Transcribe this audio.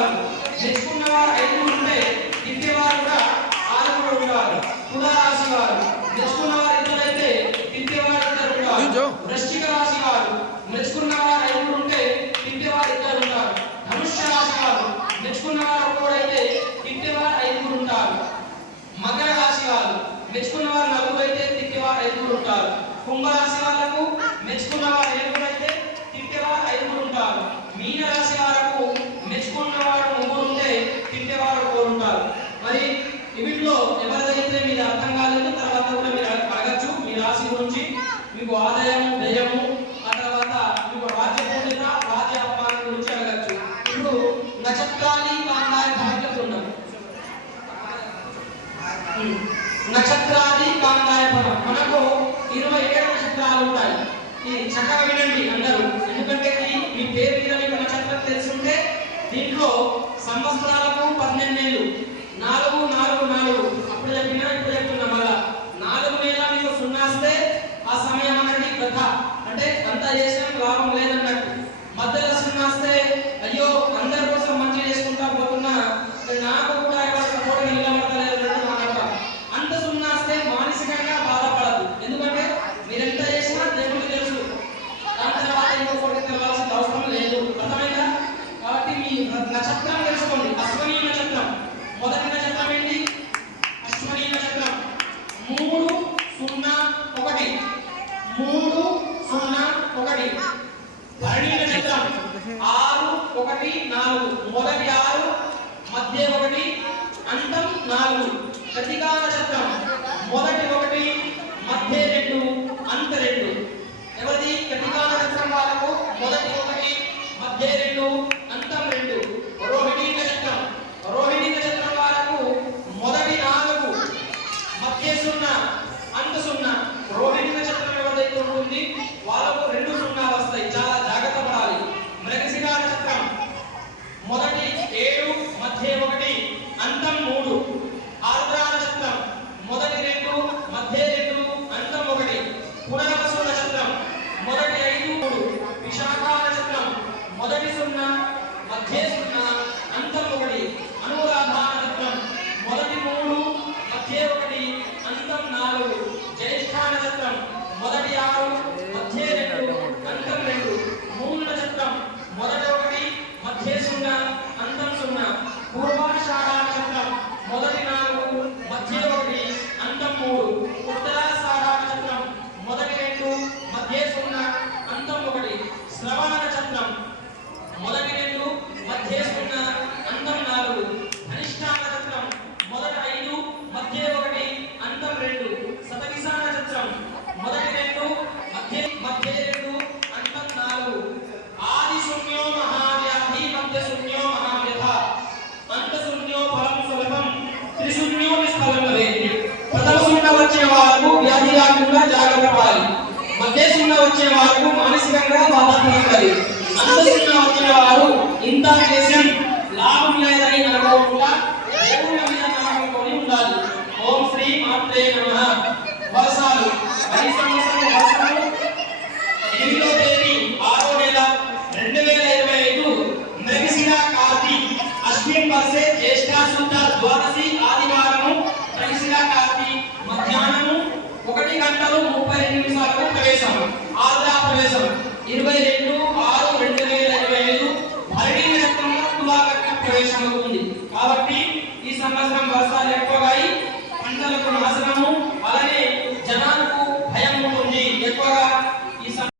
వాళ్ళకు మెచ్చుకున్న వారు ఐదుగురు ఉంటే తిట్టేవారు కూడా ఆరుగురు ఉంటారు తులా రాశి వారు మెచ్చుకున్న వారు ఇద్దరైతే తిట్టేవారు ఇద్దరు ఉంటారు వృశ్చిక రాశి వారు మెచ్చుకున్న వారు ఐదుగురు ఉంటే తిట్టేవారు ఇద్దరు ఉంటారు ధనుష్య రాశి వారు మెచ్చుకున్న వారు ఒక్కడైతే తిట్టేవారు ఐదుగురు ఉంటారు. మకర రాశి వారు మెచ్చుకున్న వారు నలుగురు అయితే తిట్టేవారు ఐదుగురు ఉంటారు. కుంభరాశి వాళ్ళకు మెచ్చుకున్న వారు ఏడుగురు అయితే తిట్టేవారు ఐదుగురు ఉంటారు. మీన రాశి వారికి మెచ్చుకున్న వారు ముగ్గురు ఉంటే తిట్టేవారు ఒకరు ఉంటారు మరి వీటిలో ఎవరిదైతే మీకు అర్థం కాలేదు తర్వాత కూడా మీరు అడగచ్చు మీ రాశి గురించి మీకు ఆదాయం వ్యయము ఆ తర్వాత మీకు రాజ్య పూర్ణిత రాజ్య అపమానం గురించి అడగచ్చు. ఇప్పుడు నక్షత్రాన్ని కాండాయ బాధ్యత ఉన్నాం నక్షత్రాది కాండాయ ఫలం మనకు ఇరవై ఏడు నక్షత్రాలు ఉంటాయి. ఇది చక్కగా వినండి అందరూ. ఎందుకంటే మీ పేరు మీద మీకు నక్షత్రం తెలుసుంటే దీంట్లో సంవత్సరాలకు పన్నెండు నెలలు నాలుగు నాలుగు నాలుగు అప్పుడు చెప్పినా ఇప్పుడు చెప్తున్నా మళ్ళా నాలుగు నెలల మీకు సున్నా వస్తే ఆ సమయం అనేది కథ అంటే అంతా చేసినా లాభం లేదన్నట్టు. మధ్యలో సున్నా వస్తే అయ్యో అందరి కోసం మంచి చేసుకుంటా పోతున్నా నాకు కూడా ఎవరు సపోర్ట్ నిలబడలేదు అన్నట్టు అంత సున్నా వస్తే మానసికంగా బాధపడదు ఎందుకంటే మీరు ఎంత చేసినా దేవుడికి తెలుసు. దాని తర్వాత ఇంకో తెలవాల్సిన అవసరం లేదు. అర్థమైందా? కాబట్టి మీ నక్షత్రం తెలుసుకోండి. అశ్వని నక్షత్రం. మొదటి నక్షత్రం ఏంటి అశ్వని నక్షత్రం మూడు సున్నా ఒకటి మూడు సున్నా ఒకటి భరణి నక్షత్రం ఆరు ఒకటి నాలుగు మొదటి ఆరు మధ్య ఒకటి అంతం నాలుగు ప్రతికార నక్షత్రం మొదటి ఒకటి మధ్య రెండు అంత రెండు ఎవరిది ప్రతికార నక్షత్రం వాళ్ళకు? మొదటి ఒకటి మధ్య రెండు అంతం రెండు రోహిణి నక్షత్రం రోహిణి నక్షత్రం వాళ్ళకు మొదటి నాలుగు మధ్య సున్నా అంత సున్నా రోహిణి నక్షత్రం ఎవరైతే ఉంటుంది వాళ్ళకు రెండు సున్నా వస్తాయి చాలా జాగ్రత్త పడాలి మృగశిర నక్షత్రం మొదటి ఏడు మధ్య ఒకటి అంతం మూడు ఆర్ద్ర నక్షత్రం మొదటి రెండు మధ్య రెండు అంతం ఒకటి పునర్వసు నక్షత్రం మొదటి ఐదు మూడు విశాఖ నక్షత్రం మొదటి సున్నా మధ్య సున్నా అంతం ఒకటి అనురాధ నక్షత్రం మొదటి మూడు మధ్య ఒకటి అంతం నాలుగు జ్యేష్ఠ నక్షత్రం మొదటి ఆరు మధ్య రెండు అంతం రెండు మూడు నక్షత్రం మొదటి ఒకటి మధ్య సున్నా అంతం సున్నా పూర్వాషాఢ నక్షత్రం మొదటి నాలుగు మధ్య ఒకటి అంతం మూడు ఉత్తరాషాఢ నక్షత్రం మొదటి రెండు మధ్య సున్నా అంతం ఒకటి శ్రవణ నక్షత్రం మొదటి రెండు మధ్య సున్నా అంతం నాలుగు ధనిష్ట నక్షత్రం మొదటి ఐదు మధ్య ఒకటి అంతం రెండు శతవిస నక్షత్రం మొదటి రెండు మధ్య మధ్య రెండు అంతం నాలుగు ఆది శూన్యో మహావ్యాధి మధ్య శూన్యో మహావ్యధ అంత శూన్యో ఫలం సులభం త్రిశూన్యో నిష్ఫలం వదేతి ప్రథమ సున్న వచ్చే వారు వ్యాధి రాకుండా జాగ్రత్త పడాలి మధ్య సున్న వచ్చే వారు మానసికంగా బాధపడాలి అంత సున్న వారు ఇంత చేసి లాభం లేదని అనుకోకుండా దేవుళ్ళ మీద నమ్మకంతోని ఉండాలి. ఓం శ్రీ మాత్రే నమః. వర్షాలు ఈ సంవత్సరాల వర్షాలు ఎనిమిదో తేదీ ఆరో నెల రెండు వేల ఇరవై ఐదు. మృగశిర కార్తీ. అశ్విన్ వర్షే జ్యేష్ఠ శుద్ధ ద్వాదశి ఆదివారము మృగశిర కార్తీ. మధ్యాహ్నము ఒకటి గంటలు ముప్పై నిమిషాలకు ప్రవేశం.